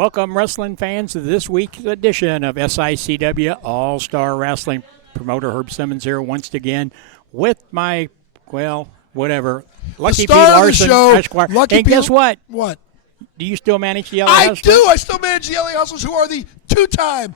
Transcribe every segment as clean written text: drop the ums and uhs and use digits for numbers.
Welcome, wrestling fans, to this week's edition of SICW All-Star Wrestling. Promoter Herb Simmons here once again with my, whatever, Lucky P. Larson, Esquire. And guess what? What? Do you still manage the LA Hustlers? I do. I still manage the LA Hustlers, who are the two-time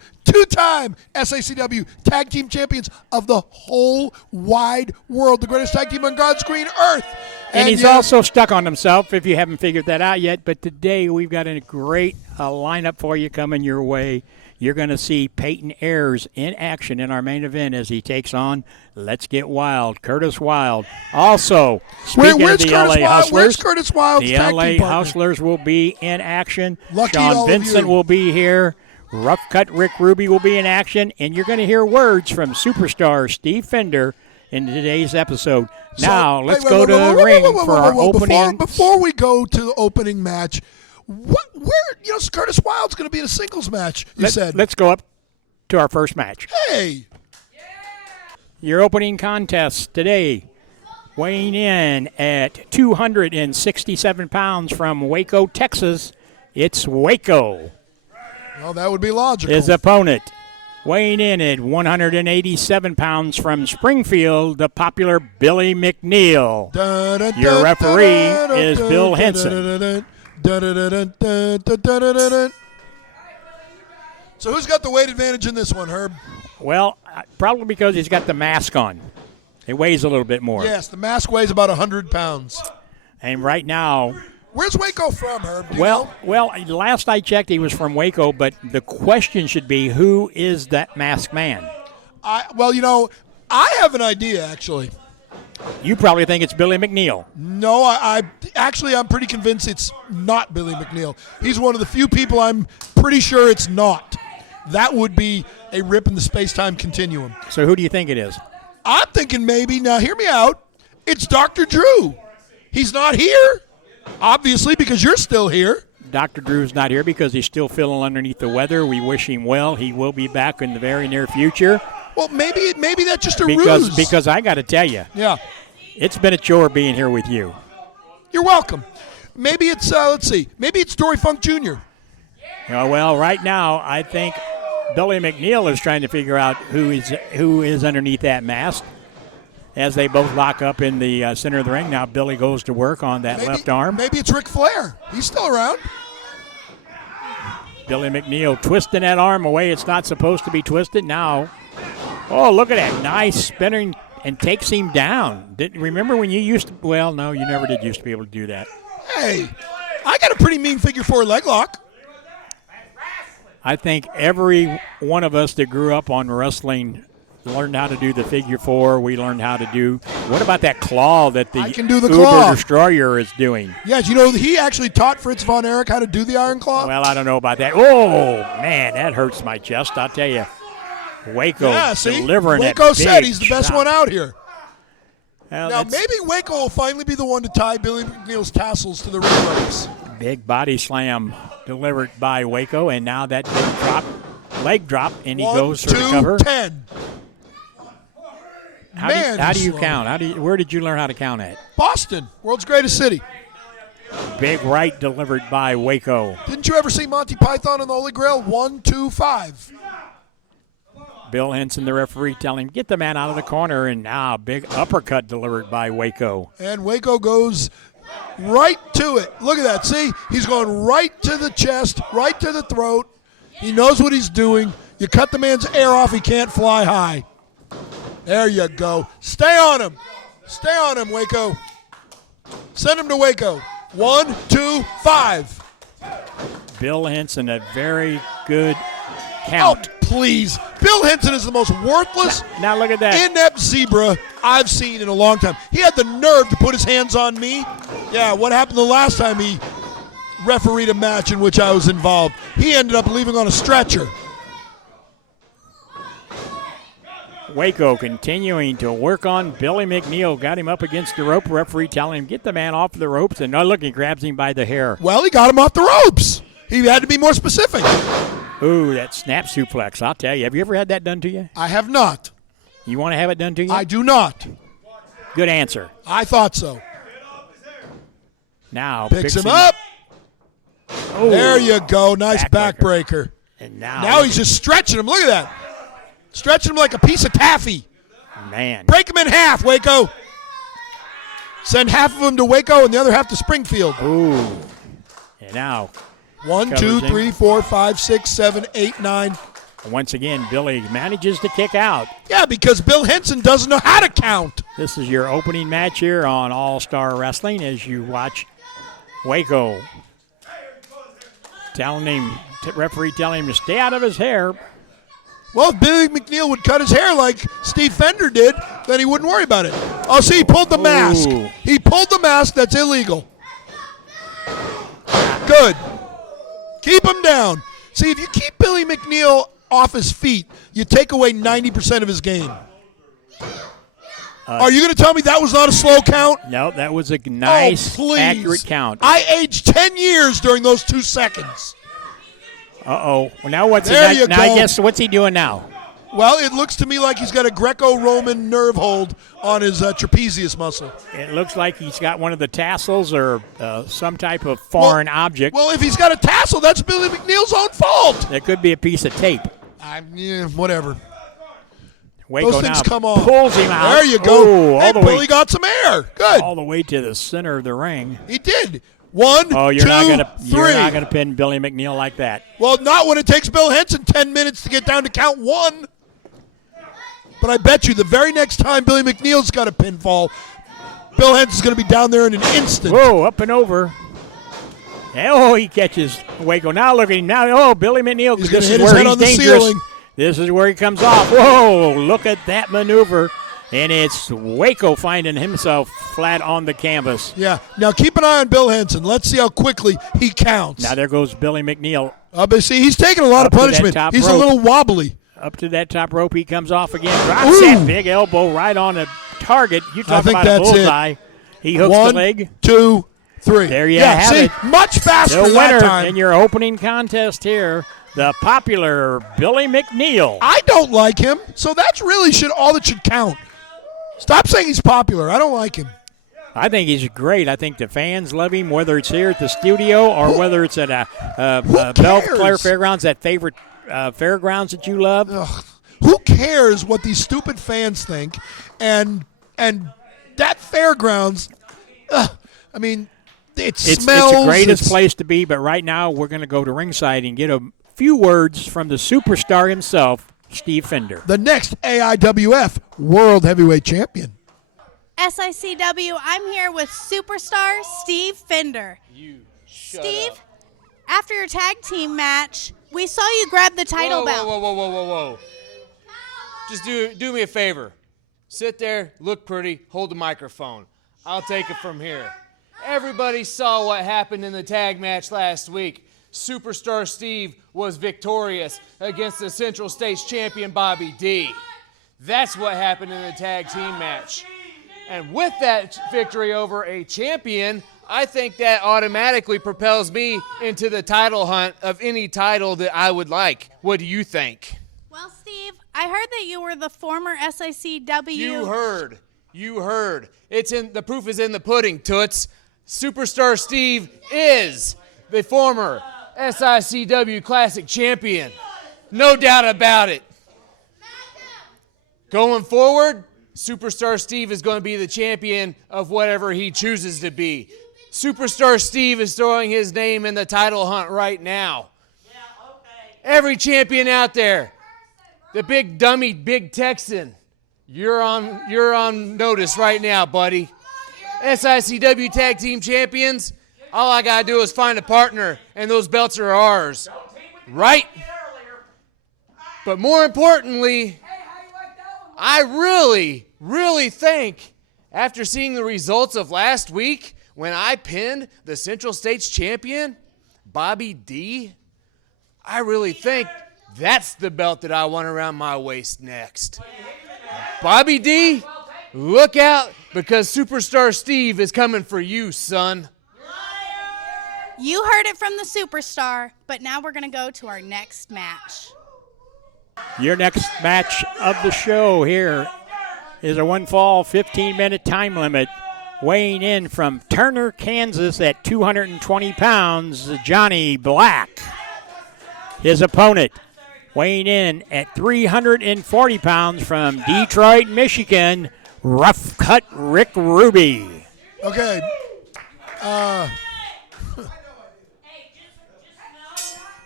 SICW Tag Team Champions of the whole wide world. The greatest tag team on God's green earth. And he's also stuck on himself, if you haven't figured that out yet. But today we've got a great lineup for you coming your way. You're going to see Peyton Ayers in action in our main event as he takes on, let's get wild, Curtis Wild. Also, speaking of the LA Hustlers, where's Curtis Wild's the tag LA team partner? Hustlers will be in action. Shawn, Vincent will be here. Rough Cut Rick Ruby will be in action. And you're going to hear words from superstar Steve Fender in today's episode. Now, let's go to the ring for our opening. Before we go to the opening match, Curtis Wild's going to be in a singles match, you said. Let's go up to our first match. Hey! Your opening contest today, weighing in at 267 pounds from Waco, Texas, it's Waco. Well, that would be logical. His opponent, weighing in at 187 pounds from Springfield, the popular Billy McNeel. Your referee is Bill Henson. So who's got the weight advantage in this one, Herb? Well, probably because he's got the mask on. It weighs a little bit more. Yes, the mask weighs about 100 pounds. And right now... Where's Waco from, Herb? Well, last I checked, he was from Waco, but the question should be, who is that masked man? I have an idea, actually. You probably think it's Billy McNeel. No, I'm pretty convinced it's not Billy McNeel. He's one of the few people I'm pretty sure it's not. That would be a rip in the space-time continuum. So who do you think it is? I'm thinking maybe, now hear me out, it's Dr. Drew. He's not here, obviously, because you're still here. Dr. Drew's not here because he's still feeling underneath the weather. We wish him well. He will be back in the very near future. Well, maybe that's just a ruse. Because I got to tell you, it's been a chore being here with you. You're welcome. Maybe it's, maybe it's Dory Funk Jr. Well, right now, I think Billy McNeel is trying to figure out who is underneath that mask as they both lock up in the center of the ring. Now Billy goes to work on that left arm. Maybe it's Ric Flair. He's still around. Billy McNeel twisting that arm away. It's not supposed to be twisted now. Oh, look at that. Nice spinning and takes him down. Remember when you used to – well, no, you never did used to be able to do that. Hey, I got a pretty mean figure four leg lock. I think every one of us that grew up on wrestling learned how to do the figure four. We learned how to do – what about that claw that the Uber Destroyer is doing? Yes, he actually taught Fritz Von Erich how to do the Iron Claw. Well, I don't know about that. Oh, man, that hurts my chest, I'll tell you. Waco delivering it. Waco said he's the best one out here. Well, now, maybe Waco will finally be the one to tie Billy McNeel's tassels to the ring ropes. Big body slam delivered by Waco, and now that leg drop, and he goes for the cover. 1, 2, 10. How do you count? Where did you learn how to count at? Boston, world's greatest city. Big right delivered by Waco. Didn't you ever see Monty Python and the Holy Grail? 1, 2, 5. Bill Henson, the referee, telling him, get the man out of the corner, and now big uppercut delivered by Waco. And Waco goes right to it. Look at that. See? He's going right to the chest, right to the throat. He knows what he's doing. You cut the man's air off, he can't fly high. There you go. Stay on him. Stay on him, Waco. Send him to Waco. 1, 2, 5. Bill Henson, a very good count. Oh, please. Bill Henson is the most worthless, now look at that, inept zebra I've seen in a long time. He had the nerve to put his hands on me. Yeah, what happened the last time he refereed a match in which I was involved? He ended up leaving on a stretcher. Waco continuing to work on Billy McNeel. Got him up against the rope. Referee telling him, get the man off the ropes. And look, he grabs him by the hair. Well, he got him off the ropes. He had to be more specific. Ooh, that snap suplex. I'll tell you. Have you ever had that done to you? I have not. You want to have it done to you? I do not. Good answer. I thought so. Now picks him up. Oh, there you go. Nice backbreaker. And now he's just stretching him. Look at that. Stretching him like a piece of taffy. Man. Break him in half, Waco. Send half of him to Waco and the other half to Springfield. Ooh. And now. 1, 2, 3, 4, 5, 6, 7, 8, 9. Once again, Billy manages to kick out. Yeah, because Bill Henson doesn't know how to count. This is your opening match here on All-Star Wrestling as you watch Waco referee telling him to stay out of his hair. Well, if Billy McNeel would cut his hair like Steve Fender did, then he wouldn't worry about it. Oh, see, he pulled the mask. He pulled the mask. That's illegal. Good. Keep him down. See, if you keep Billy McNeel off his feet, you take away 90% of his game. Are you going to tell me that was not a slow count? No, that was a nice, accurate count. I aged 10 years during those 2 seconds. Uh-oh. Well, now what's there he you now? go. I guess what's he doing now? Well, it looks to me like he's got a Greco-Roman nerve hold on his trapezius muscle. It looks like he's got one of the tassels or some type of foreign object. Well, if he's got a tassel, that's Billy McNeel's own fault. It could be a piece of tape. Whatever. Waco Those things now come off. pulls him out. There you go. Oh, hey, Billy got some air. Good. All the way to the center of the ring. He did. 1, 2, 3. You're not gonna pin Billy McNeel like that. Well, not when it takes Bill Henson 10 minutes to get down to count 1. But I bet you the very next time Billy McNeel's got a pinfall, Bill Henson's going to be down there in an instant. Whoa, up and over. Oh, he catches Waco. Now look at him. Now, Billy McNeel. He's going to hit his head on the ceiling. This is where he comes off. Whoa, look at that maneuver. And it's Waco finding himself flat on the canvas. Yeah. Now keep an eye on Bill Henson. Let's see how quickly he counts. Now there goes Billy McNeel. But see, he's taking a lot of punishment. He's a little wobbly. Up to that top rope he comes off again. Drops that big elbow right on the target. You talk about a bullseye. He hooks the leg. 1, 2, 3. There you have it. Much faster the that winner time. in your opening contest here, the popular Billy McNeel. I don't like him, so that's really all that should count. Stop saying he's popular. I don't like him. I think he's great. I think the fans love him, whether it's here at the studio or whether it's at Belle Claire Fairgrounds, that favorite fairgrounds that you love. Ugh. Who cares what these stupid fans think? And that fairgrounds, I mean, it smells. It's the greatest place to be, but right now we're going to go to ringside and get a few words from the superstar himself, Steve Fender. The next AIWF World Heavyweight Champion. SICW, I'm here with superstar Steve Fender. Steve, after your tag team match, we saw you grab the title belt. Whoa. Just do me a favor. Sit there, look pretty, hold the microphone. I'll take it from here. Everybody saw what happened in the tag match last week. Superstar Steve was victorious against the Central States champion Bobby D. That's what happened in the tag team match. And with that victory over a champion, I think that automatically propels me into the title hunt of any title that I would like. What do you think? Well, Steve, I heard that you were the former SICW. You heard. The proof is in the pudding, toots. Superstar Steve is the former SICW Classic champion. No doubt about it. Going forward, Superstar Steve is going to be the champion of whatever he chooses to be. Superstar Steve is throwing his name in the title hunt right now. Every champion out there, the big dummy, big Texan, you're on notice right now, buddy. SICW Tag Team Champions, all I got to do is find a partner, and those belts are ours. Right? But more importantly, I really think, after seeing the results of last week, when I pinned the Central States champion, Bobby D, I really think that's the belt that I want around my waist next. Bobby D, look out, because Superstar Steve is coming for you, son. You heard it from the superstar, but now we're going to go to our next match. Your next match of the show here is a one-fall, 15-minute time limit. Weighing in from Turner, Kansas at 220 pounds, Johnny Black. His opponent, weighing in at 340 pounds from Detroit, Michigan, Rough Cut Rick Ruby. Okay.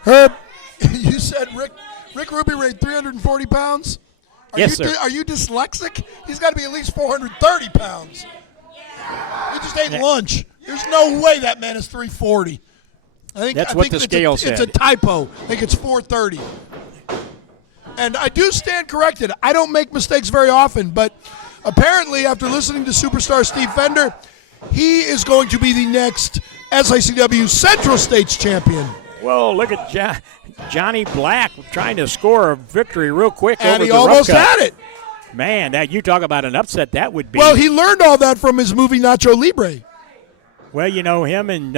Herb, you said Rick Ruby weighed 340 pounds? Yes, sir. Are you dyslexic? He's got to be at least 430 pounds. He just ate lunch. There's no way that man is 340. That's what the scale said. It's a typo. I think it's 430. And I do stand corrected. I don't make mistakes very often, but apparently after listening to superstar Steve Fender, he is going to be the next SICW Central States champion. Whoa, look at Johnny Black trying to score a victory real quick And over he the almost Rough Cut. had it. Man, that you talk about an upset, that would be. Well, he learned all that from his movie Nacho Libre. Well, you know, him and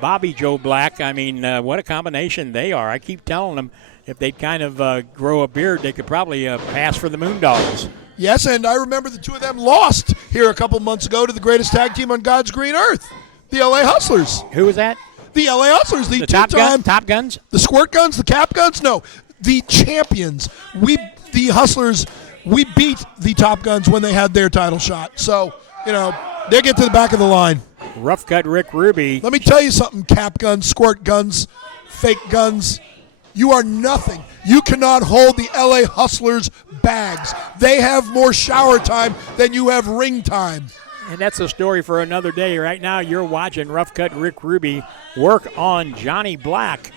Bobby Joe Black, I mean, what a combination they are. I keep telling them if they'd kind of grow a beard, they could probably pass for the Moondogs. Yes, and I remember the two of them lost here a couple months ago to the greatest tag team on God's green earth, the LA Hustlers. Who was that? The LA Hustlers, the Top two-time Top Guns? The Squirt Guns, the Cap Guns? No, the champions. The Hustlers, we beat the Top Guns when they had their title shot. So, you know, they get to the back of the line. Rough Cut Rick Ruby. Let me tell you something, Cap Guns, Squirt Guns, fake guns. You are nothing. You cannot hold the LA Hustlers' bags. They have more shower time than you have ring time. And that's a story for another day. Right now, you're watching Rough Cut Rick Ruby work on Johnny Black,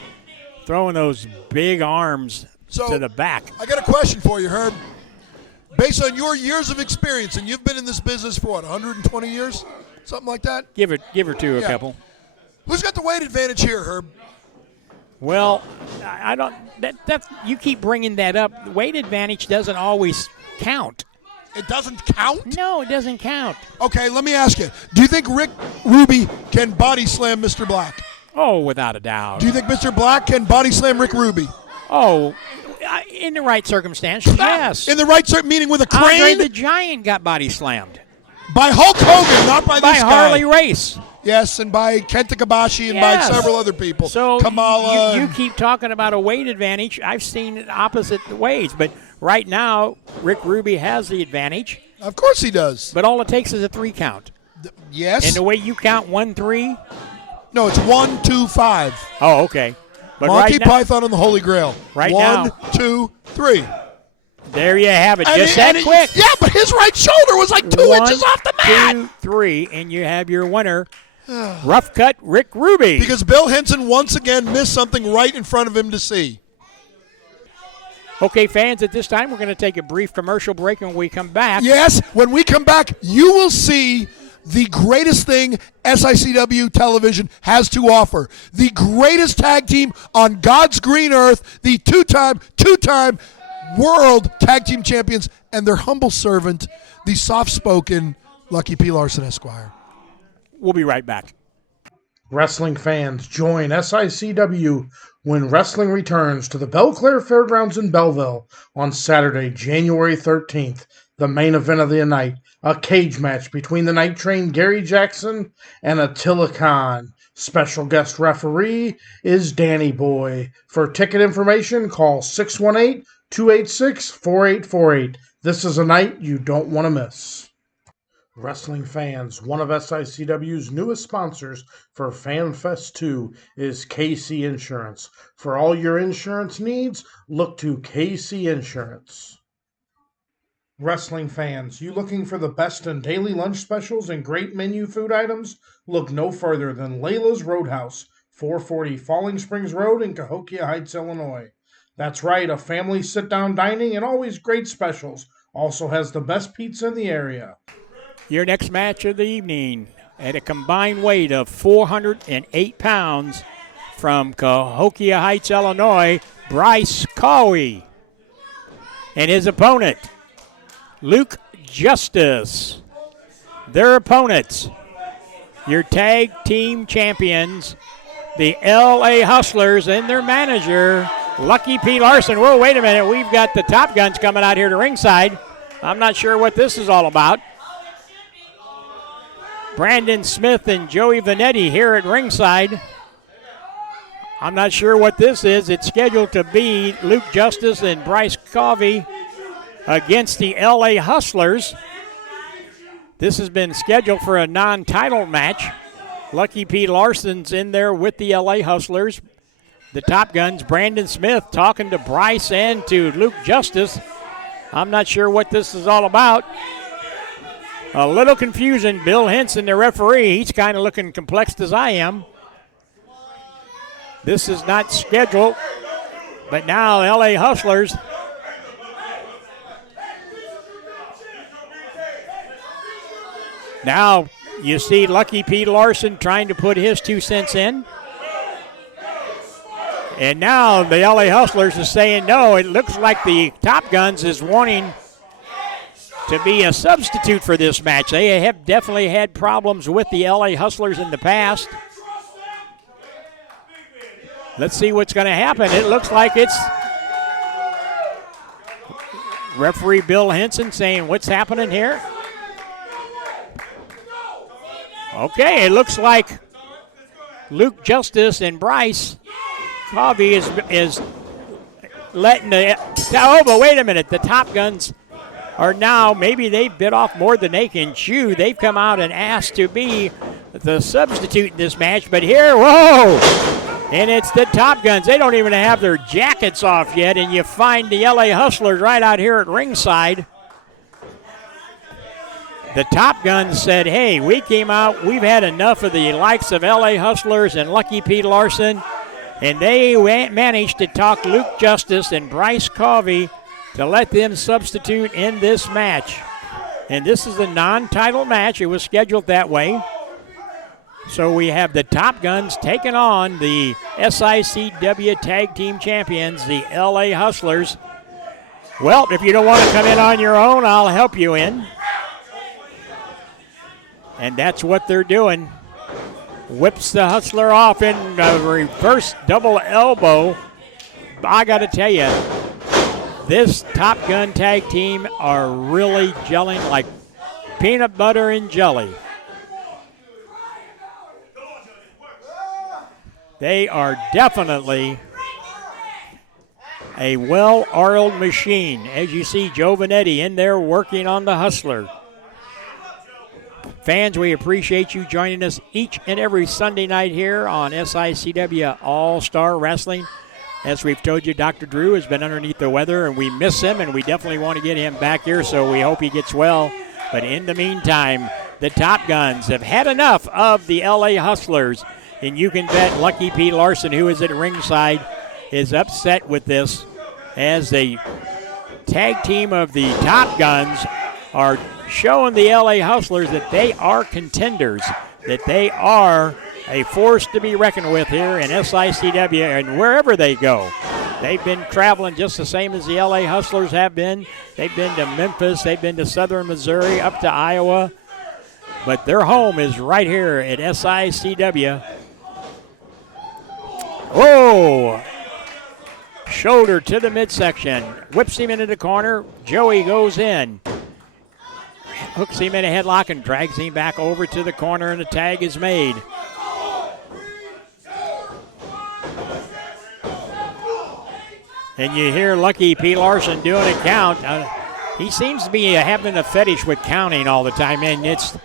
throwing those big arms to the back. I got a question for you, Herb. Based on your years of experience, and you've been in this business for what, 120 years? Something like that? Give her two, a couple. Who's got the weight advantage here, Herb? Well, I don't. That you keep bringing that up. The weight advantage doesn't always count. It doesn't count? No, it doesn't count. Okay, let me ask you. Do you think Rick Ruby can body slam Mr. Black? Oh, without a doubt. Do you think Mr. Black can body slam Rick Ruby? Oh, in the right circumstances, yes. In the right meaning with a crane? Andre the Giant got body slammed. By Hulk Hogan, not by this guy. By Harley Race. Yes, and by Kenta Kobashi and by several other people. So Kamala. You keep talking about a weight advantage. I've seen it opposite ways, but right now Rick Ruby has the advantage. Of course he does. But all it takes is a 3 count. Yes. And the way you count 1, 3. No, it's 1, 2, 5. Oh, okay. But Monty right now, Python and the Holy Grail. Right 1, now. 2, 3. There you have it. Just that quick. Yeah, but his right shoulder was like 2 inches off the mat. 1, 2, 3, and you have your winner, Rough Cut Rick Ruby. Because Bill Henson once again missed something right in front of him to see. Okay, fans, at this time we're going to take a brief commercial break, and when we come back. Yes, when we come back, you will see the greatest thing SICW television has to offer. The greatest tag team on God's green earth, the two-time world tag team champions, and their humble servant, the soft-spoken Lucky P. Larson Esquire. We'll be right back. Wrestling fans, join SICW when wrestling returns to the Belclair Fairgrounds in Belleville on Saturday, January 13th. The main event of the night, a cage match between the Night Train Gary Jackson and Attila Khan. Special guest referee is Danny Boy. For ticket information, call 618-286-4848. This is a night you don't want to miss. Wrestling fans, one of SICW's newest sponsors for FanFest 2 is KC Insurance. For all your insurance needs, look to KC Insurance. Wrestling fans, you looking for the best in daily lunch specials and great menu food items? Look no further than Layla's Roadhouse, 440 Falling Springs Road in Cahokia Heights, Illinois. That's right, a family sit-down dining and always great specials. Also has the best pizza in the area. Your next match of the evening at a combined weight of 408 pounds from Cahokia Heights, Illinois, Bryce Cowie. And his opponent, Luke Justice. Their opponents, your tag team champions, the LA Hustlers, and their manager, Lucky P. Larson. Whoa, wait a minute. We've got the Top Guns coming out here to ringside. I'm not sure what this is all about. Brandon Smith and Joey Vanetti here at ringside. I'm not sure what this is. It's scheduled to be Luke Justice and Bryce Covey against the LA Hustlers. This has been scheduled for a non-title match. Lucky P. Larson's in there with the LA Hustlers. The Top Guns, Brandon Smith talking to Bryce and to Luke Justice. I'm not sure what this is all about. A little confusion. Bill Henson, the referee, he's kind of looking complexed as I am. This is not scheduled, but now LA Hustlers. Now you see Lucky Pete Larson trying to put his 2 cents in. And now the LA Hustlers is saying no. It looks like the Top Guns is wanting to be a substitute for this match. They have definitely had problems with the LA Hustlers in the past. Let's see what's going to happen. It looks like it's referee Bill Henson saying, what's happening here? Okay, it looks like Luke Justice and Bryce Covey is letting the... Oh, but wait a minute. The Top Guns are now, maybe they bit off more than they can chew. They've come out and asked to be the substitute in this match. But here, whoa! And it's the Top Guns. They don't even have their jackets off yet, and you find the LA Hustlers right out here at ringside. The Top Guns said, hey, we came out, we've had enough of the likes of LA Hustlers and Lucky Pete Larson, and they managed to talk Luke Justice and Bryce Covey to let them substitute in this match. And this is a non-title match. It was scheduled that way. So we have the Top Guns taking on the SICW Tag Team Champions, the LA Hustlers. Well, if you don't want to come in on your own, I'll help you in. And that's what they're doing. Whips the Hustler off in a reverse double elbow. I got to tell you, this Top Gun tag team are really gelling like peanut butter and jelly. They are definitely a well-oiled machine. As you see, Joe Vanetti in there working on the Hustler. Fans, we appreciate you joining us each and every Sunday night here on SICW All-Star Wrestling. As we've told you, Dr. Drew has been underneath the weather, and we miss him, and we definitely want to get him back here, so we hope he gets well. But in the meantime, the Top Guns have had enough of the LA Hustlers, and you can bet Lucky Pete Larson, who is at ringside, is upset with this, as the tag team of the Top Guns are showing the LA Hustlers that they are contenders, that they are a force to be reckoned with here in SICW and wherever they go. They've been traveling just the same as the LA Hustlers have been. They've been to Memphis, they've been to southern Missouri, up to Iowa, but their home is right here at SICW. Whoa! Shoulder to the midsection, whips him into the corner. Joey goes in. Hooks him in a headlock and drags him back over to the corner, and the tag is made. And you hear Lucky P. Larson doing a count. He seems to be having a fetish with counting all the time, and it's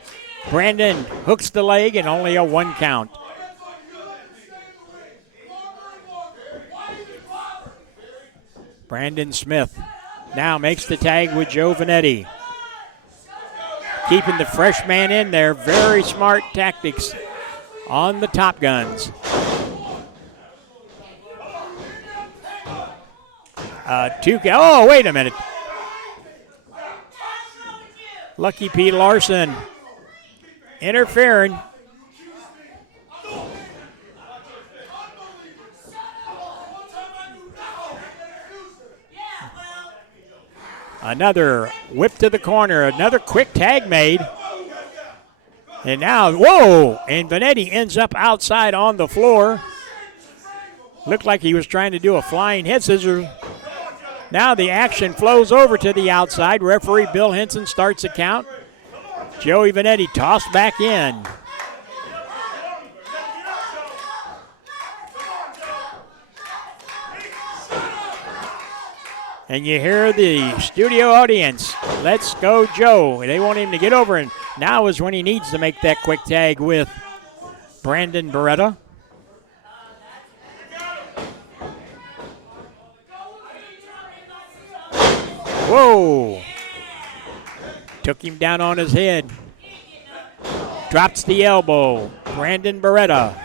Brandon hooks the leg and only a 1 count. Brandon Smith now makes the tag with Joe Vanetti. Keeping the fresh man in there. Very smart tactics on the Top Guns. Oh, wait a minute. Lucky Pete Larson interfering. Another whip to the corner. Another quick tag made. And now, whoa! And Vanetti ends up outside on the floor. Looked like he was trying to do a flying head scissors. Now the action flows over to the outside. Referee Bill Henson starts a count. Joey Vanetti tossed back in. And you hear the studio audience, let's go Joe. They want him to get over, and now is when he needs to make that quick tag with Brandon Beretta. Whoa. Took him down on his head. Drops the elbow. Brandon Beretta.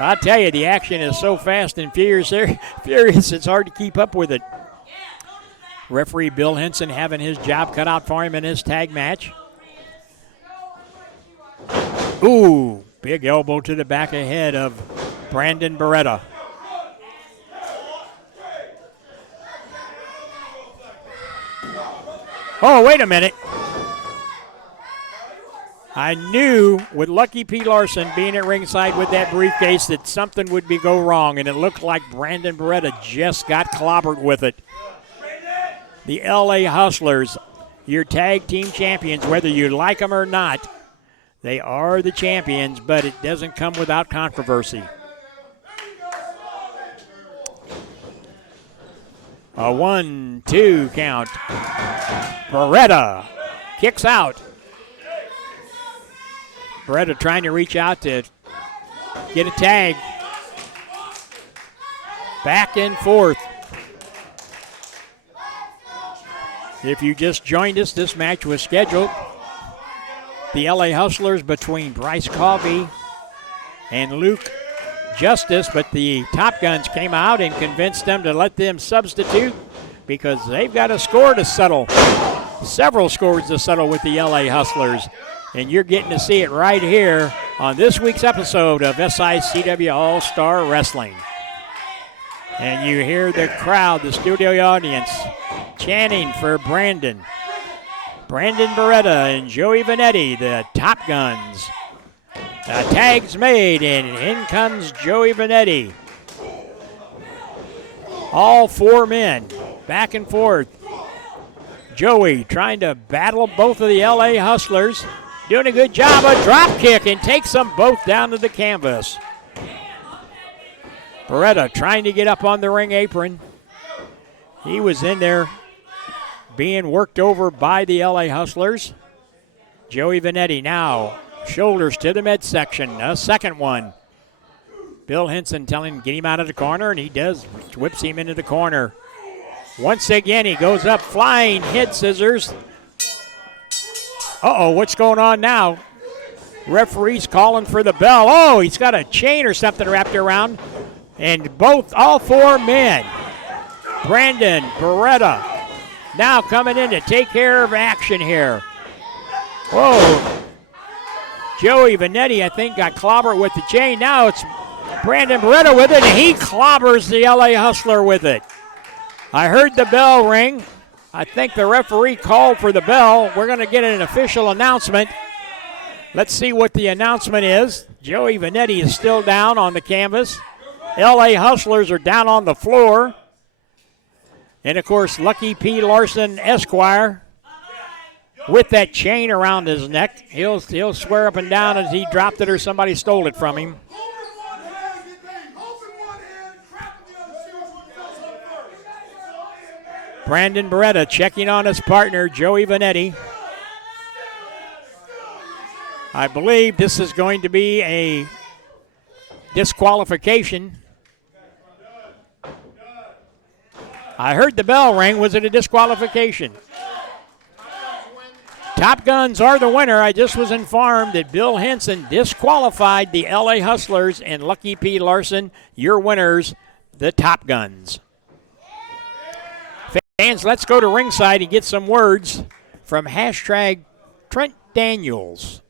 I tell you, the action is so fast and furious, it's hard to keep up with it. Referee Bill Henson having his job cut out for him in his tag match. Ooh, big elbow to the back of the head of Brandon Beretta. Oh, wait a minute. I knew with Lucky P. Larson being at ringside with that briefcase that something would go wrong, and it looked like Brandon Beretta just got clobbered with it. The LA Hustlers, your tag team champions, whether you like them or not, they are the champions, but it doesn't come without controversy. A 1-2 count. Beretta kicks out. Beretta trying to reach out to get a tag. Back and forth. If you just joined us, this match was scheduled. The LA Hustlers between Bryce Covey and Luke Justice, but the Top Guns came out and convinced them to let them substitute because they've got a score to settle. Several scores to settle with the LA Hustlers. And you're getting to see it right here on this week's episode of SICW All-Star Wrestling. And you hear the crowd, the studio audience, chanting for Brandon. Brandon Beretta and Joey Vanetti, the Top Guns. The tag's made, and in comes Joey Vanetti. All four men, back and forth. Joey trying to battle both of the LA Hustlers. Doing a good job, a drop kick, and takes them both down to the canvas. Beretta trying to get up on the ring apron. He was in there being worked over by the LA Hustlers. Joey Vanetti now, shoulders to the midsection, a second one. Bill Henson telling him, get him out of the corner, and he does, whips him into the corner. Once again, he goes up, flying head scissors. Uh-oh, what's going on now? Referee's calling for the bell. Oh, he's got a chain or something wrapped around. And all four men, Brandon Beretta, now coming in to take care of action here. Whoa. Joey Vanetti, I think, got clobbered with the chain. Now it's Brandon Beretta with it, and he clobbers the LA Hustler with it. I heard the bell ring. I think the referee called for the bell. We're going to get an official announcement. Let's see what the announcement is. Joey Vanetti is still down on the canvas. LA Hustlers are down on the floor. And, of course, Lucky P. Larson, Esquire, with that chain around his neck. He'll swear up and down as he dropped it or somebody stole it from him. Brandon Beretta checking on his partner, Joey Vanetti. I believe this is going to be a disqualification. I heard the bell ring. Was it a disqualification? Top Guns are the winner. I just was informed that Bill Henson disqualified the LA Hustlers and Lucky P. Larson, your winners, the Top Guns. Fans, let's go to ringside and get some words from hashtag Trent Daniels.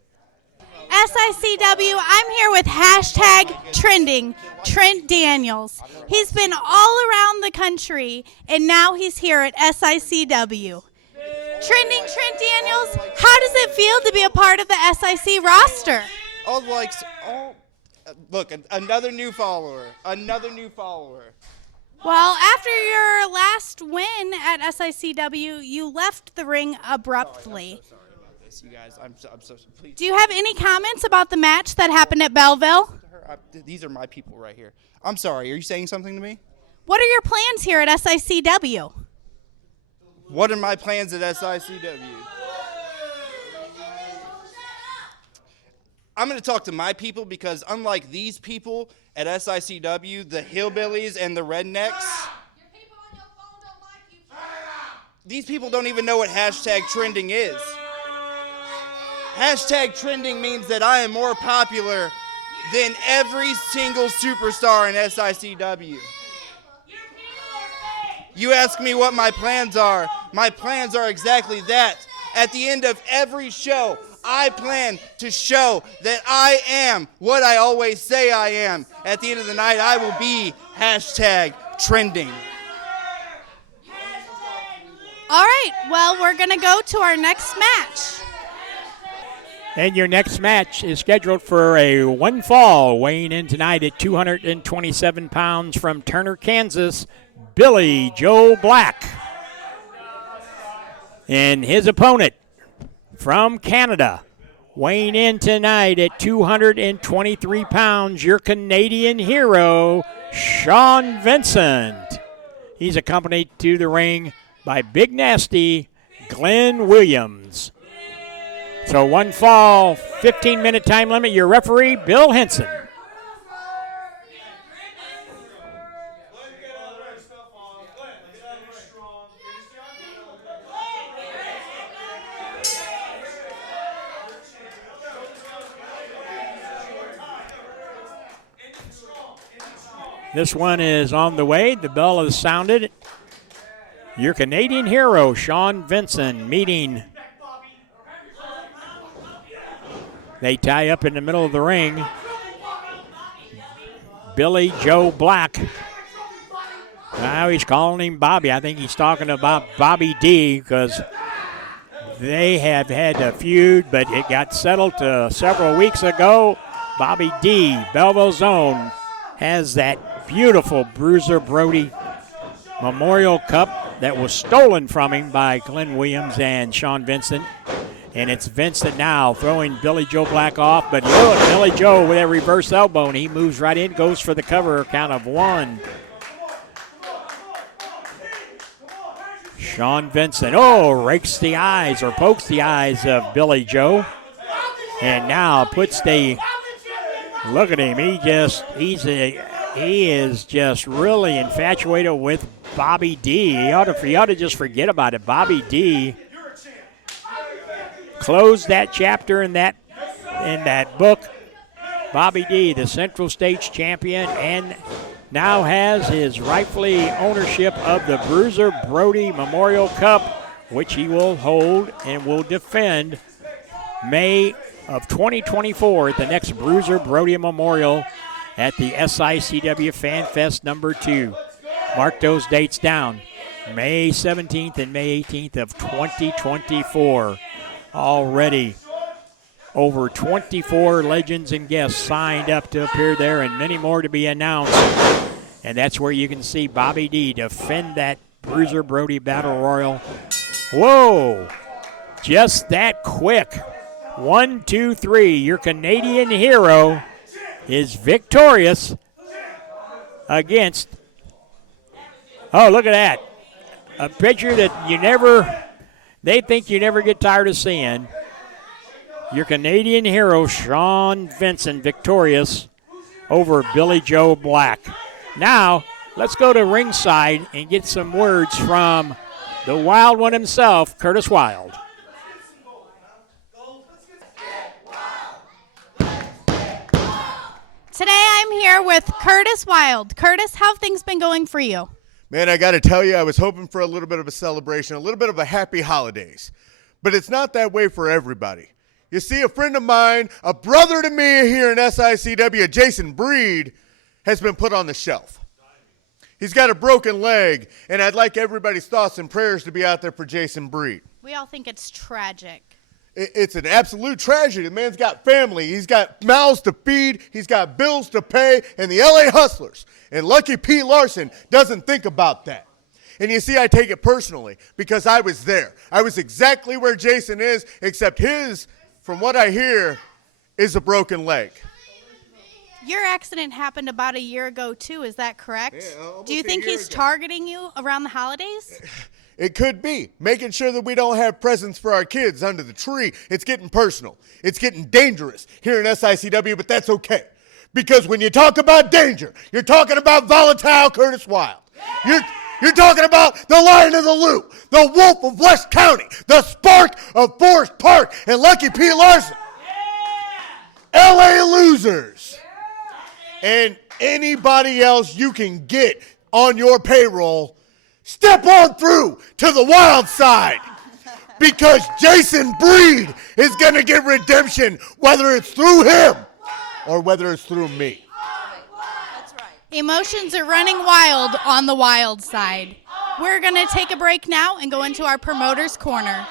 SICW, I'm here with hashtag trending Trent Daniels. He's been all around the country, and now he's here at SICW. Trending Trent Daniels, how does it feel to be a part of the SIC roster? Look, another new follower. Well, after your last win at at SICW, you left the ring abruptly. You guys, I'm so please. Do you have any comments about the match that happened at Belleville? These are my people right here. I'm sorry. Are you saying something to me? What are your plans here at SICW? What are my plans at SICW? I'm going to talk to my people because unlike these people at SICW, the hillbillies and the rednecks, these people don't even know what hashtag trending is. Hashtag trending means that I am more popular than every single superstar in SICW. You ask me what my plans are. My plans are exactly that. At the end of every show, I plan to show that I am what I always say I am. At the end of the night, I will be hashtag trending. All right, well, we're going to go to our next match. And your next match is scheduled for a one fall, weighing in tonight at 227 pounds from Turner, Kansas, Billy Joe Black. And his opponent from Canada, weighing in tonight at 223 pounds, your Canadian hero, Shawn Vincent. He's accompanied to the ring by Big Nasty Glenn Williams. So one fall, 15-minute time limit. Your referee, Bill Henson. This one is on the way. The bell has sounded. Your Canadian hero, Shawn Vincent, meeting. They tie up in the middle of the ring. Billy Joe Black. Now he's calling him Bobby. I think he's talking about Bobby D because they have had a feud, but it got settled several weeks ago. Bobby D, Belleville's own, has that beautiful Bruiser Brody Memorial Cup that was stolen from him by Glenn Williams and Shawn Vincent. And it's Vincent now throwing Billy Joe Black off. But look, Billy Joe with that reverse elbow, and he moves right in, goes for the cover, count of one. Shawn Vincent, rakes the eyes or pokes the eyes of Billy Joe. And now puts look at him. He is just really infatuated with Bobby D. He ought to just forget about it. Bobby D closed that chapter in that book. Bobby D, the Central States champion, and now has his rightfully ownership of the Bruiser Brody Memorial Cup, which he will hold and will defend May of 2024 at the next Bruiser Brody Memorial at the SICW Fan Fest number 2. Mark those dates down. May 17th and May 18th of 2024. Already over 24 legends and guests signed up to appear there, and many more to be announced. And that's where you can see Bobby D defend that Bruiser Brody Battle Royal. Whoa, just that quick. 1, 2, 3. Your Canadian hero is victorious against, look at that. A picture that they think you never get tired of seeing. Your Canadian hero, Shawn Vincent, victorious over Billy Joe Black. Now, let's go to ringside and get some words from the Wild One himself, Curtis Wild. Today I'm here with Curtis Wild. Curtis, how have things been going for you? Man, I got to tell you, I was hoping for a little bit of a celebration, a little bit of a happy holidays. But it's not that way for everybody. You see, a friend of mine, a brother to me here in SICW, Jason Breed, has been put on the shelf. He's got a broken leg, and I'd like everybody's thoughts and prayers to be out there for Jason Breed. We all think it's tragic. It's an absolute tragedy. The man's got family. He's got mouths to feed. He's got bills to pay. And the LA Hustlers and Lucky P. Larson doesn't think about that. And you see, I take it personally because I was there. I was exactly where Jason is, except his, from what I hear, is a broken leg. Your accident happened about a year ago, too. Is that correct? Yeah, Do you think he's targeting you around the holidays? It could be. Making sure that we don't have presents for our kids under the tree. It's getting personal. It's getting dangerous here in SICW, but that's okay. Because when you talk about danger, you're talking about volatile Curtis Wild. You're talking about the Lion of the Loop, the Wolf of West County, the Spark of Forest Park, and Lucky P. Larson. LA Losers. And anybody else you can get on your payroll, step on through to the wild side. Because Jason Breed is going to get redemption, whether it's through him or whether it's through me. That's right. Emotions are running wild on the wild side. We're going to take a break now and go into our promoter's corner.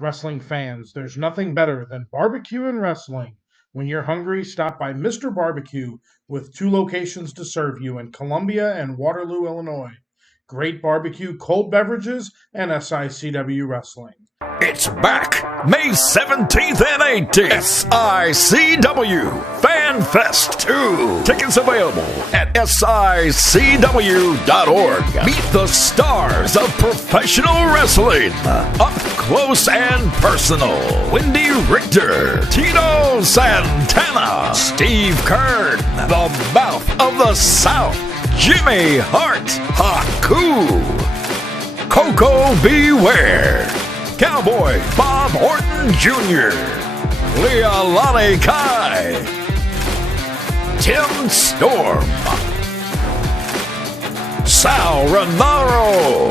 Wrestling fans, there's nothing better than barbecue and wrestling. When you're hungry, stop by Mr. Barbecue with 2 locations to serve you in Columbia and Waterloo, Illinois. Great barbecue, cold beverages, and SICW wrestling. It's back, May 17th and 18th. SICW Fan Fest 2. Tickets available at SICW.org. Meet the stars of professional wrestling. Up close and personal. Wendy Richter, Tito Santana, Steve Kern, the Mouth of the South, Jimmy Hart, Haku, Coco Beware, Cowboy Bob Orton Jr., Leilani Kai, Tim Storm, Sal Renaro,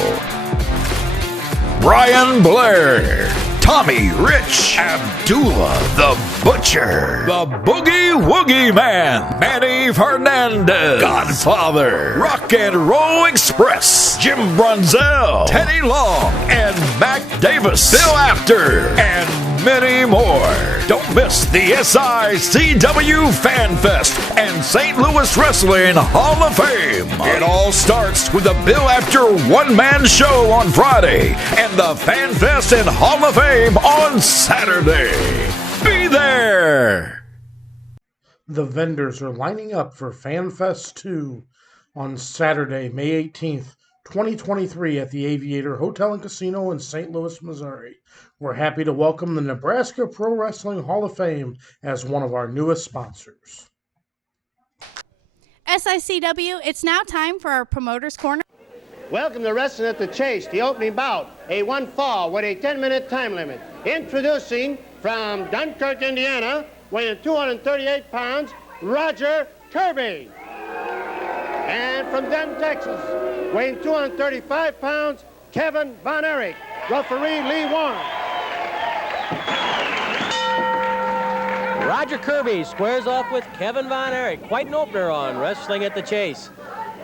Brian Blair, Tommy Rich, Abdullah the Butcher, the Boogie Woogie Man, Manny Fernandez, Godfather, Rock and Roll Express, Jim Brunzell, Teddy Long, and Mac Davis, Bill After, and many more. Don't miss the SICW Fan Fest and St. Louis Wrestling Hall of Fame. It all starts with the Bill After one-man show on Friday and the Fan Fest and Hall of Fame on Saturday. Be there! The vendors are lining up for FanFest 2 on Saturday, May 18th, 2023 at the Aviator Hotel and Casino in St. Louis, Missouri. We're happy to welcome the Nebraska Pro Wrestling Hall of Fame as one of our newest sponsors. SICW, it's now time for our promoter's corner. Welcome to Wrestling at the Chase, the opening bout, a one fall with a 10-minute time limit. Introducing from Dunkirk, Indiana, weighing 238 pounds, Roger Kirby. And from Denton, Texas, weighing 235 pounds, Kevin Von Erich. Referee Lee Warren. Roger Kirby squares off with Kevin Von Erich. Quite an opener on Wrestling at the Chase.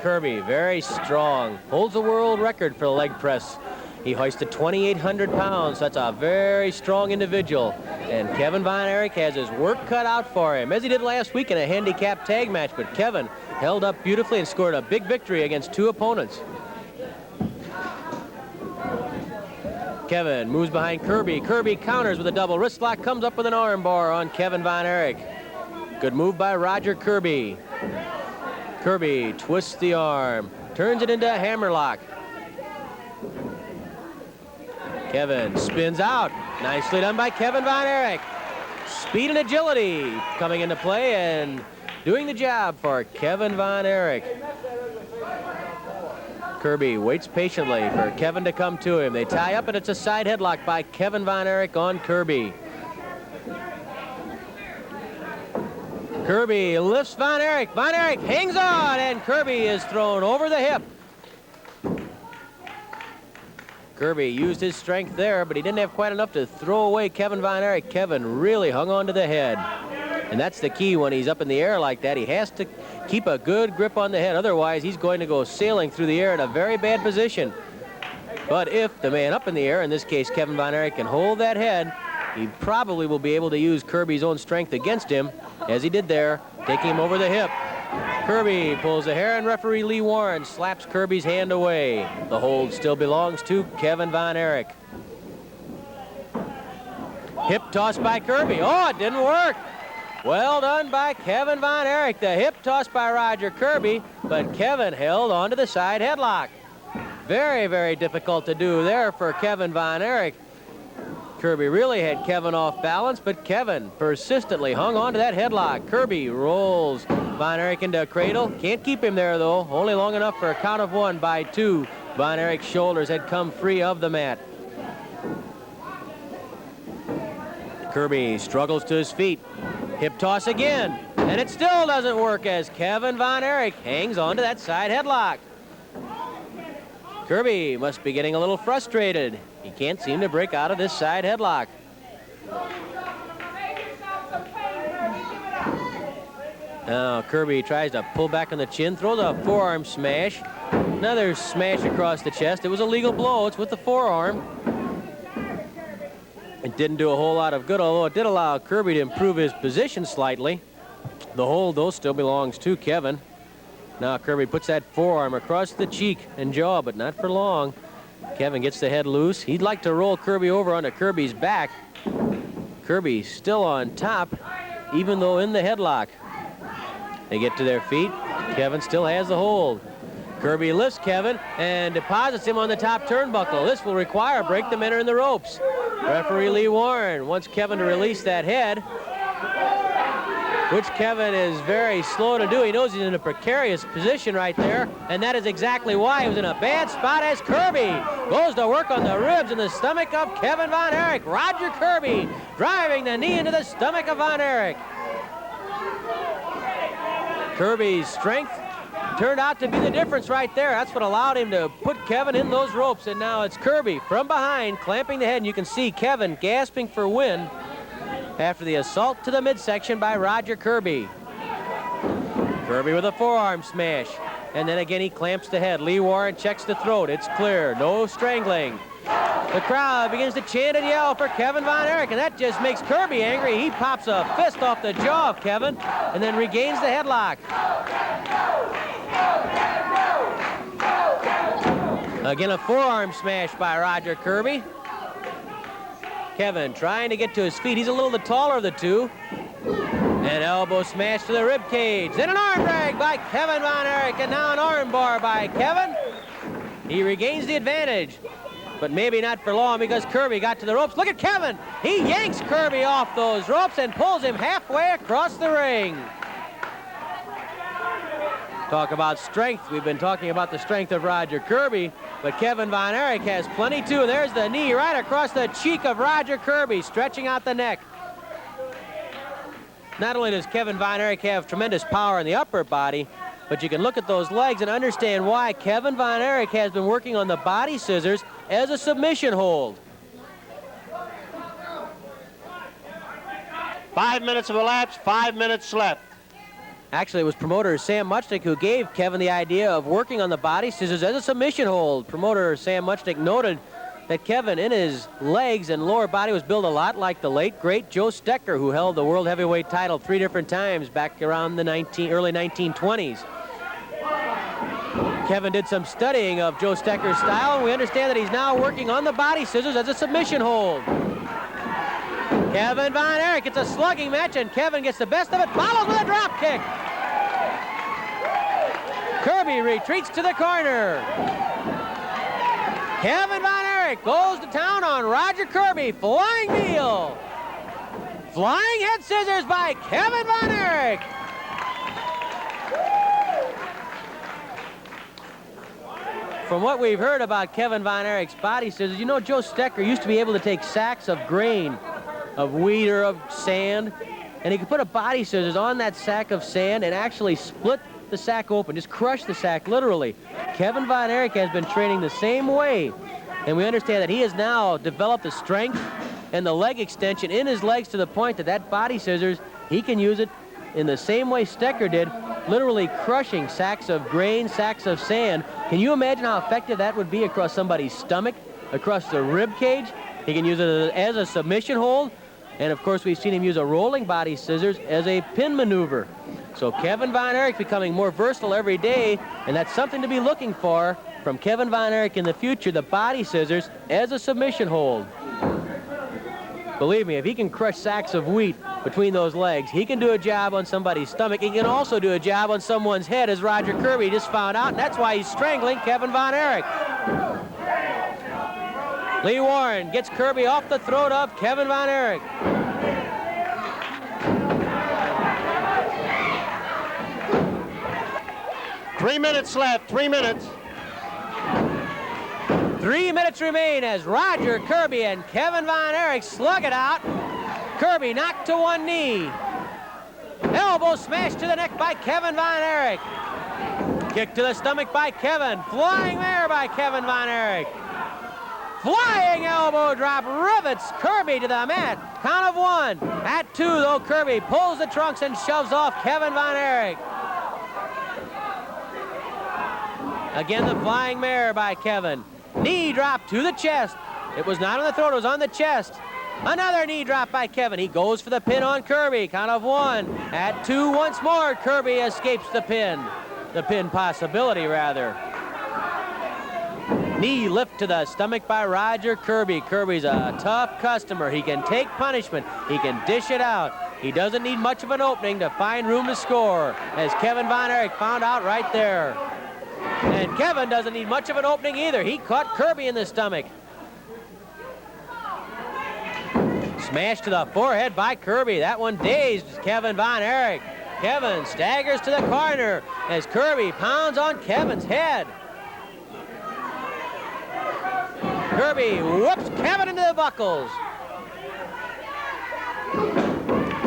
Kirby, very strong, holds the world record for the leg press. He hoisted 2,800 pounds. That's a very strong individual. And Kevin Von Erich has his work cut out for him, as he did last week in a handicap tag match. But Kevin held up beautifully and scored a big victory against 2 opponents. Kevin moves behind Kirby. Kirby counters with a double wrist lock, comes up with an arm bar on Kevin Von Erich. Good move by Roger Kirby. Kirby twists the arm, turns it into a hammerlock. Kevin spins out. Nicely done by Kevin Von Erich. Speed and agility coming into play, and doing the job for Kevin Von Erich. Kirby waits patiently for Kevin to come to him. They tie up, and it's a side headlock by Kevin Von Erich on Kirby. Kirby lifts Von Erich. Von Erich hangs on, and Kirby is thrown over the hip. Kirby used his strength there, but he didn't have quite enough to throw away Kevin Von Erich. Kevin really hung on to the head. And that's the key when he's up in the air like that. He has to keep a good grip on the head. Otherwise, he's going to go sailing through the air in a very bad position. But if the man up in the air, in this case Kevin Von Erich, can hold that head, he probably will be able to use Kirby's own strength against him, as he did there, taking him over the hip. Kirby pulls the hair, and referee Lee Warren slaps Kirby's hand away. The hold still belongs to Kevin Von Erich. Hip toss by Kirby. Oh, it didn't work. Well done by Kevin Von Erich. The hip toss by Roger Kirby, but Kevin held onto the side headlock. Very, very difficult to do there for Kevin Von Erich. Kirby really had Kevin off balance, but Kevin persistently hung on to that headlock. Kirby rolls Von Erich into a cradle. Can't keep him there, though. Only long enough for a count of 1 by 2. Von Erich's shoulders had come free of the mat. Kirby struggles to his feet. Hip toss again, and it still doesn't work as Kevin Von Erich hangs on to that side headlock. Kirby must be getting a little frustrated. He can't seem to break out of this side headlock. Now Kirby tries to pull back on the chin, throws a forearm smash. Another smash across the chest. It was a legal blow. It's with the forearm. It didn't do a whole lot of good, although it did allow Kirby to improve his position slightly. The hold, though, still belongs to Kevin. Now Kirby puts that forearm across the cheek and jaw, but not for long. Kevin gets the head loose. He'd like to roll Kirby over onto Kirby's back. Kirby still on top, even though in the headlock. They get to their feet. Kevin still has the hold. Kirby lifts Kevin and deposits him on the top turnbuckle. This will require a break the men are in the ropes. Referee Lee Warren wants Kevin to release that head, which Kevin is very slow to do. He knows he's in a precarious position right there, and that is exactly why he was in a bad spot as Kirby goes to work on the ribs and the stomach of Kevin Von Erich. Roger Kirby driving the knee into the stomach of Von Erich. Kirby's strength turned out to be the difference right there. That's what allowed him to put Kevin in those ropes, and now it's Kirby from behind clamping the head, and you can see Kevin gasping for wind after the assault to the midsection by Roger Kirby. Kirby with a forearm smash, and then again he clamps the head. Lee Warren checks the throat. It's clear, no strangling. The crowd begins to chant and yell for Kevin Von Erich, and that just makes Kirby angry. He pops a fist off the jaw of Kevin and then regains the headlock. Again, a forearm smash by Roger Kirby. Kevin trying to get to his feet. He's a little the taller of the two. An elbow smash to the rib cage. Then an arm drag by Kevin Von Erich, and now an arm bar by Kevin. He regains the advantage, but maybe not for long because Kirby got to the ropes. Look at Kevin. He yanks Kirby off those ropes and pulls him halfway across the ring. Talk about strength. We've been talking about the strength of Roger Kirby, but Kevin Von Erich has plenty too. There's the knee right across the cheek of Roger Kirby, stretching out the neck. Not only does Kevin Von Erich have tremendous power in the upper body, but you can look at those legs and understand why Kevin Von Erich has been working on the body scissors as a submission hold. 5 minutes have elapsed, 5 minutes left. Actually, it was promoter Sam Muchnick who gave Kevin the idea of working on the body scissors as a submission hold. Promoter Sam Muchnick noted that Kevin, in his legs and lower body, was built a lot like the late, great Joe Stecker, who held the World Heavyweight title 3 different times back around the early 1920s. Kevin did some studying of Joe Stecker's style, and we understand that he's now working on the body scissors as a submission hold. Kevin Von Erich, it's a slugging match, and Kevin gets the best of it, follows with a drop kick. Kirby retreats to the corner. Kevin Von Erich goes to town on Roger Kirby. Flying heel. Flying head scissors by Kevin Von Erich. from what we've heard about Kevin Von Erich's body scissors, you know Joe Stecker used to be able to take sacks of grain, of wheat or of sand, and he could put a body scissors on that sack of sand and actually split the sack open, just crush the sack literally. Kevin Von Erich has been training the same way, and we understand that he has now developed the strength and the leg extension in his legs to the point that that body scissors, he can use it in the same way Stecker did, literally crushing sacks of grain, sacks of sand. Can you imagine how effective that would be across somebody's stomach, across the rib cage? He can use it as a submission hold, and of course we've seen him use a rolling body scissors as a pin maneuver. So Kevin Von Erich becoming more versatile every day, and that's something to be looking for from Kevin Von Erich in the future, the body scissors as a submission hold. Believe me, if he can crush sacks of wheat between those legs, he can do a job on somebody's stomach. He can also do a job on someone's head, as Roger Kirby just found out, and that's why he's strangling Kevin Von Erich. Lee Warren gets Kirby off the throat of Kevin Von Erich. Three minutes left, 3 minutes. 3 minutes remain as Roger Kirby and Kevin Von Erich slug it out. Kirby knocked to one knee. Elbow smash to the neck by Kevin Von Erich. Kick to the stomach by Kevin. Flying mare by Kevin Von Erich. Flying elbow drop rivets Kirby to the mat. Count of one. At two, though, Kirby pulls the trunks and shoves off Kevin Von Erich. Again, the flying mare by Kevin. Knee drop to the chest. It was not on the throat, it was on the chest. Another knee drop by Kevin. He goes for the pin on Kirby. Count of one. At two once more, Kirby escapes the pin. The pin possibility, rather. Knee lift to the stomach by Roger Kirby. Kirby's a tough customer. He can take punishment. He can dish it out. He doesn't need much of an opening to find room to score, as Kevin Von Erich found out right there. And Kevin doesn't need much of an opening either. He caught Kirby in the stomach. Smash to the forehead by Kirby. That one dazed Kevin Von Erich. Kevin staggers to the corner as Kirby pounds on Kevin's head. Kirby whoops Kevin into the buckles.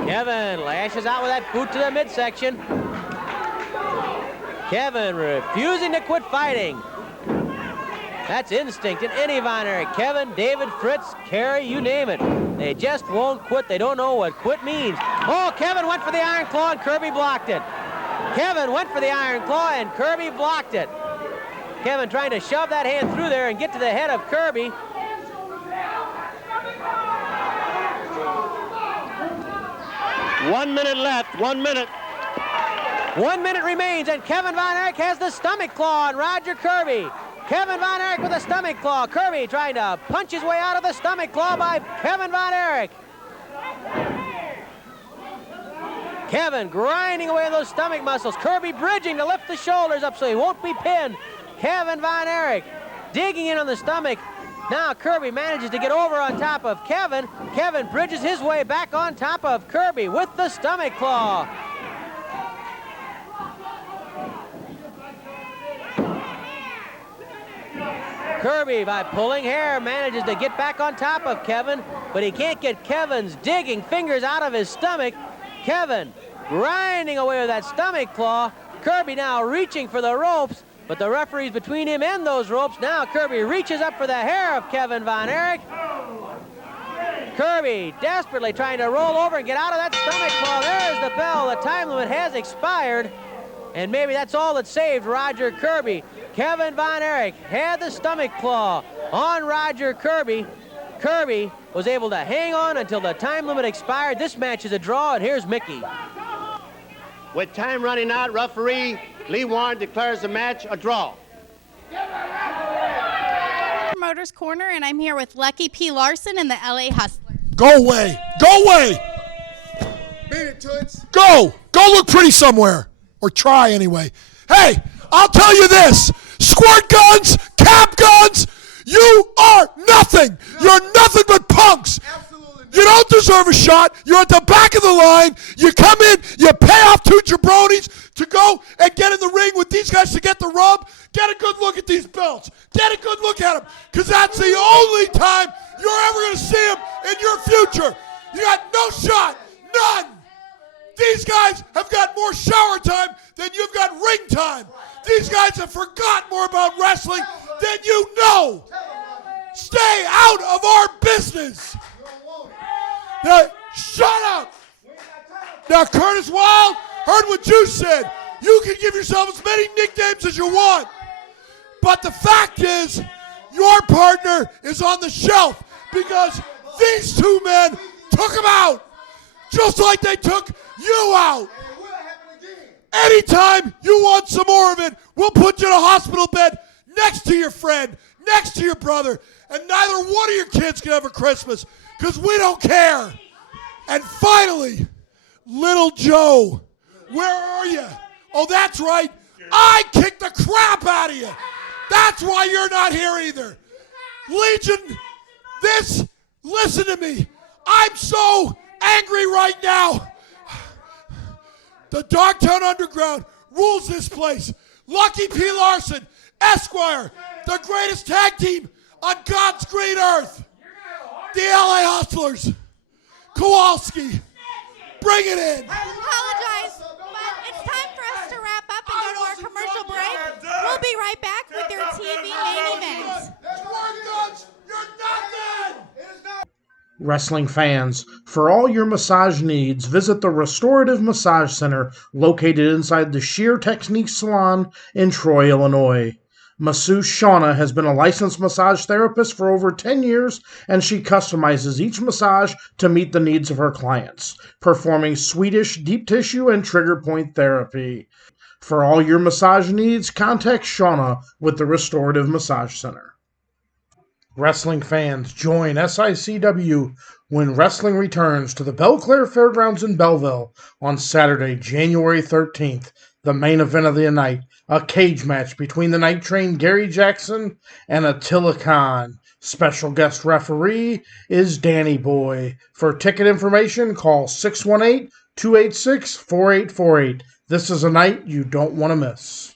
Kevin lashes out with that boot to the midsection. Kevin refusing to quit fighting. That's instinct in any Von Erich. Kevin, David, Fritz, Carey, you name it. They just won't quit. They don't know what quit means. Oh, Kevin went for the iron claw and Kirby blocked it. Kevin went for the iron claw and Kirby blocked it. Kevin trying to shove that hand through there and get to the head of Kirby. One minute left, 1 minute. 1 minute remains, and Kevin Von Erich has the stomach claw on Roger Kirby. Kevin Von Erich with a stomach claw. Kirby trying to punch his way out of the stomach claw by Kevin Von Erich. Kevin grinding away those stomach muscles. Kirby bridging to lift the shoulders up so he won't be pinned. Kevin Von Erich digging in on the stomach. Now Kirby manages to get over on top of Kevin. Kevin bridges his way back on top of Kirby with the stomach claw. Kirby, by pulling hair, manages to get back on top of Kevin, but he can't get Kevin's digging fingers out of his stomach. Kevin grinding away with that stomach claw. Kirby now reaching for the ropes, but the referee's between him and those ropes. Now Kirby reaches up for the hair of Kevin Von Erich. Kirby desperately trying to roll over and get out of that stomach claw. There's the bell. The time limit has expired, and maybe that's all that saved Roger Kirby. Kevin Von Erich had the stomach claw on Roger Kirby. Kirby was able to hang on until the time limit expired. This match is a draw, and here's Mickey. With time running out, referee Lee Warren declares the match a draw. Promoters Corner, and I'm here with Lucky P. Larson and the LA Hustler. Go away. Go away. Beat it, Toots. Go. Go look pretty somewhere. Or try anyway. Hey, I'll tell you this. Squirt guns, cap guns, you are nothing. You're nothing but punks. You don't deserve a shot. You're at the back of the line. You come in, you pay off two jabronis to go and get in the ring with these guys to get the rub. Get a good look at these belts. Get a good look at them, because that's the only time you're ever going to see them in your future. You got no shot, none. These guys have got more shower time than you've got ring time. These guys have forgotten more about wrestling than you know. Stay out of our business. Now, shut up. Now, Curtis Wild, heard what you said. You can give yourself as many nicknames as you want. But the fact is, your partner is on the shelf because these two men took him out, just like they took you out. Anytime you want some more of it, we'll put you in a hospital bed next to your friend, next to your brother, and neither one of your kids can have a Christmas because we don't care. And finally, Little Joe, where are you? Oh, that's right. I kicked the crap out of you. That's why you're not here either. Legion, listen to me. I'm so angry right now. The Dogtown Underground rules this place. Lucky P. Larson, Esquire, the greatest tag team on God's green earth. The LA Hustlers. Kowalski. Bring it in. I apologize, but it's time for us to wrap up and go to our commercial break. We'll be right back with your TV main event. You're nothing. Wrestling fans, for all your massage needs, visit the Restorative Massage Center located inside the Sheer Technique Salon in Troy, Illinois. Masseuse Shauna has been a licensed massage therapist for over 10 years, and she customizes each massage to meet the needs of her clients, performing Swedish deep tissue and trigger point therapy. For all your massage needs, contact Shauna with the Restorative Massage Center. Wrestling fans, join SICW when wrestling returns to the Belclair Fairgrounds in Belleville on Saturday, January 13th. The main event of the night, a cage match between the Night Train Gary Jackson and Attila Khan. Special guest referee is Danny Boy. For ticket information, call 618-286-4848. This is a night you don't want to miss.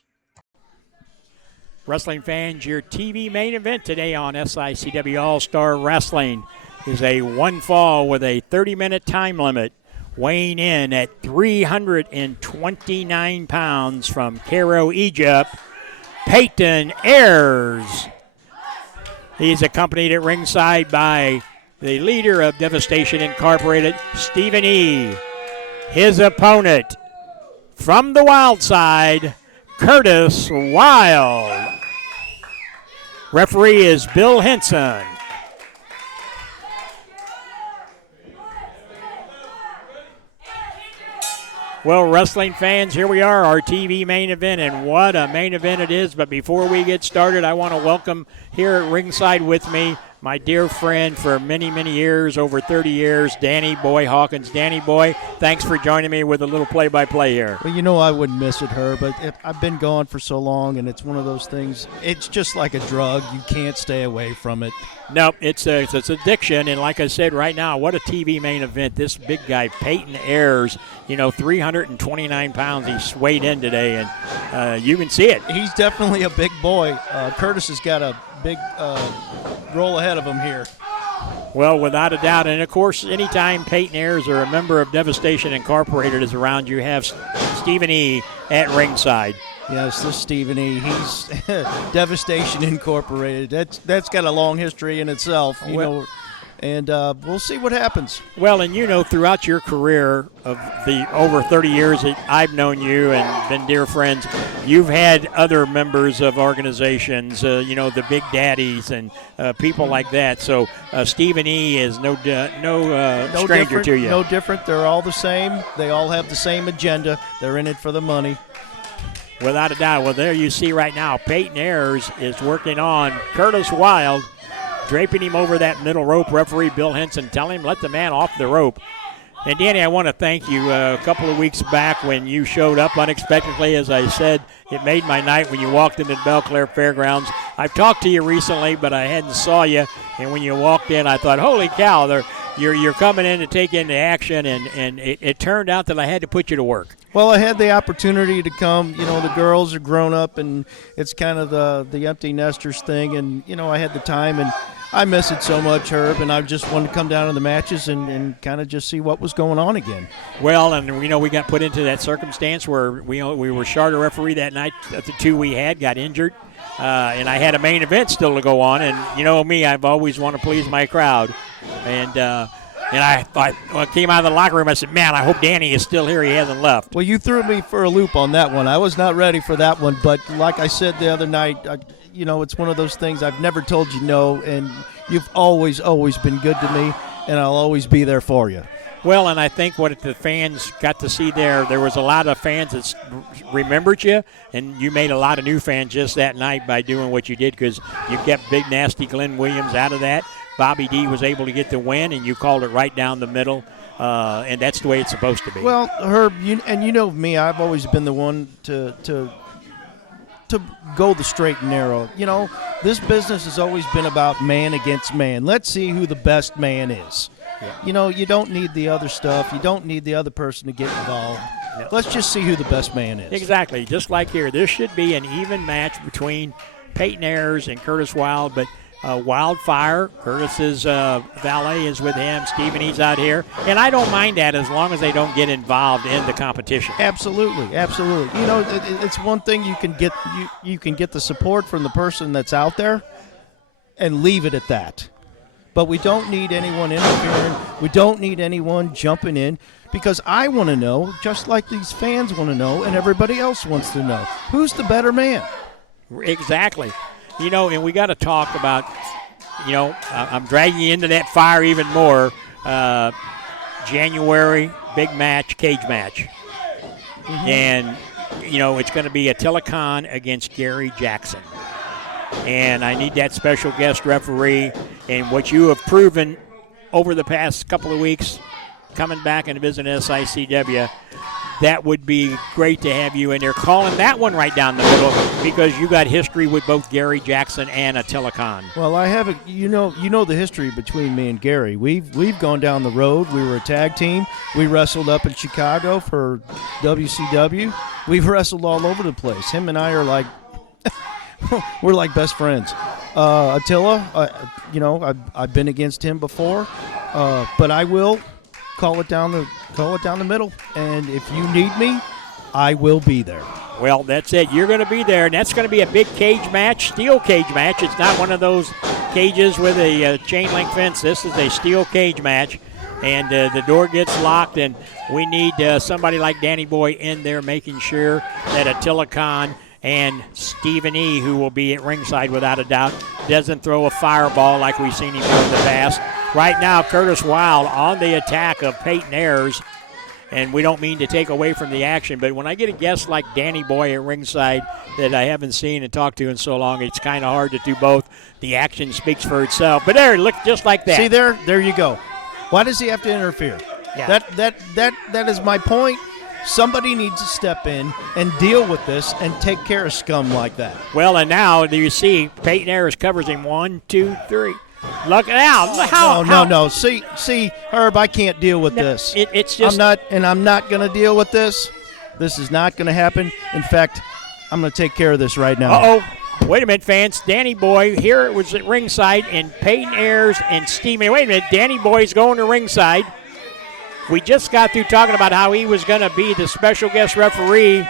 Wrestling fans, your TV main event today on SICW All-Star Wrestling is a one fall with a 30-minute time limit. Weighing in at 329 pounds from Cairo, Egypt, Peyton Ayers. He's accompanied at ringside by the leader of Devastation Incorporated, Stephen E. His opponent from the Wild Side, Curtis Wild. Referee is Bill Henson. Well, wrestling fans, here we are, our TV main event, and what a main event it is. But before we get started, I want to welcome here at ringside with me my dear friend for many, many years, over 30 years, Danny Boy Hawkins. Danny Boy, thanks for joining me with a little play-by-play here. Well, you know I wouldn't miss it, her, but I've been gone for so long, and it's one of those things. It's just like a drug. You can't stay away from it. No, it's addiction, and like I said, right now, what a TV main event. This big guy, Peyton Ayers, 329 pounds. He weighed in today, and you can see it. He's definitely a big boy. Curtis has got a big roll ahead of him here. Well, without a doubt. And, of course, anytime Peyton Ayers or a member of Devastation Incorporated is around, you have Stephen E. at ringside. Yes, this Stephen E. He's Devastation Incorporated. That's got a long history in itself, you know. And we'll see what happens. Well, and throughout your career of the over 30 years that I've known you and been dear friends, you've had other members of organizations, the Big Daddies and people like that. So Stephen E. is no stranger to you. No different. They're all the same. They all have the same agenda. They're in it for the money. Without a doubt. Well, there you see right now, Peyton Ayers is working on Curtis Wild, draping him over that middle rope. Referee Bill Henson telling him, let the man off the rope. And, Danny, I want to thank you. A couple of weeks back when you showed up unexpectedly, as I said, it made my night when you walked into the Belclair Fairgrounds. I've talked to you recently, but I hadn't saw you. And when you walked in, I thought, holy cow, you're coming in to take into action, and it turned out that I had to put you to work. Well, I had the opportunity to come. You know, the girls are grown up, and it's kind of the empty nesters thing. And, you know, I had the time, and I miss it so much, Herb, and I just wanted to come down to the matches and kind of just see what was going on again. Well, and, you know, we got put into that circumstance where we were short a referee that night. The two we had got injured, and I had a main event still to go on. And, you know me, I've always want to please my crowd. And I thought, when I came out of the locker room, I said, man, I hope Danny is still here. He hasn't left. Well, you threw me for a loop on that one. I was not ready for that one. But like I said the other night, you know, it's one of those things I've never told you no, and you've always been good to me, and I'll always be there for you. Well, and I think what the fans got to see there was a lot of fans that remembered you, and you made a lot of new fans just that night by doing what you did, because you kept Big Nasty Glenn Williams out of that. Bobby D was able to get the win, and you called it right down the middle, and that's the way it's supposed to be. Well, Herb, you know me, I've always been the one to go the straight and narrow. You know, this business has always been about man against man. Let's see who the best man is. Yeah. You know, you don't need the other stuff. You don't need the other person to get involved. No. Let's just see who the best man is. Exactly. Just like here, this should be an even match between Peyton Ayers and Curtis Wild, but Wildfire, Curtis's valet is with him. Stephen E's out here, and I don't mind that as long as they don't get involved in the competition. Absolutely. You know, it's one thing you can get you can get the support from the person that's out there, and leave it at that. But we don't need anyone interfering. We don't need anyone jumping in, because I want to know, just like these fans want to know, and everybody else wants to know, who's the better man. Exactly. You know, and we got to talk about, you know, I'm dragging you into that fire even more. January, big match, cage match. Mm-hmm. And, you know, it's going to be Attila Khan against Gary Jackson. And I need that special guest referee. And what you have proven over the past couple of weeks, coming back and visiting SICW, that would be great to have you in there calling that one right down the middle, because you got history with both Gary Jackson and Attila Khan. Well, I have you know the history between me and Gary. We've gone down the road. We were a tag team. We wrestled up in Chicago for WCW. We've wrestled all over the place. Him and I are like we're like best friends. Attila, you know, I've been against him before, but I will call it down the middle, and if you need me, I will be there. Well, that's it. You're going to be there, and that's going to be a big cage match, steel cage match. It's not one of those cages with a chain link fence. This is a steel cage match, and the door gets locked, and we need somebody like Danny Boy in there making sure that Attila Khan and Stephen E., who will be at ringside without a doubt, doesn't throw a fireball like we've seen him do in the past. Right now, Curtis Wild on the attack of Peyton Ayers, and we don't mean to take away from the action, but when I get a guest like Danny Boy at ringside that I haven't seen and talked to in so long, it's kind of hard to do both. The action speaks for itself. But there, look, just like that. See there you go. Why does he have to interfere? Yeah. That is my point. Somebody needs to step in and deal with this and take care of scum like that. Well, and now you see Peyton Ayers covers him 1, 2, 3. Look out! No. See, Herb, I can't deal with this. It's just I'm not going to deal with this. This is not going to happen. In fact, I'm going to take care of this right now. Uh-oh. Wait a minute, fans. Danny Boy, here it was at ringside, and Peyton Ayers and Stephen. Wait a minute. Danny Boy's going to ringside. We just got through talking about how he was going to be the special guest referee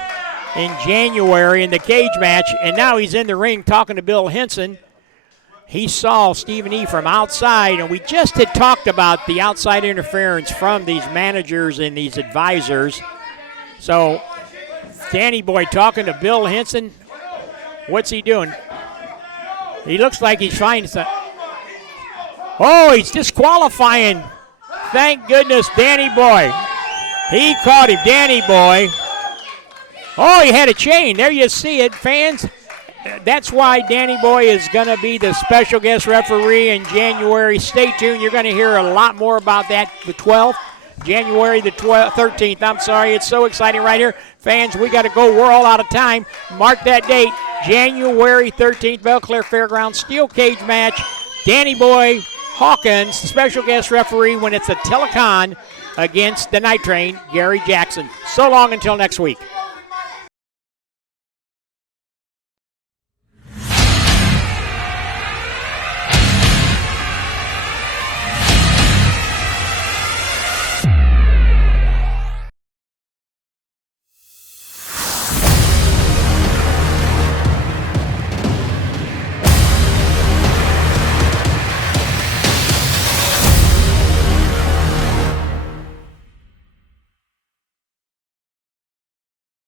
in January in the cage match, and now he's in the ring talking to Bill Henson. He saw Stephen E. from outside, and we just had talked about the outside interference from these managers and these advisors. So Danny Boy talking to Bill Henson. What's he doing? He looks like he's trying to... Oh, he's disqualifying. Thank goodness, Danny Boy. He caught him, Danny Boy. Oh, he had a chain. There you see it, fans. That's why Danny Boy is going to be the special guest referee in January. Stay tuned. You're going to hear a lot more about that the 12th. January the 13th. I'm sorry. It's so exciting right here. Fans, we got to go. We're all out of time. Mark that date. January 13th, Belclair Fairgrounds, steel cage match. Danny Boy Hawkins, the special guest referee when it's a telecon against the Night Train, Gary Jackson. So long until next week.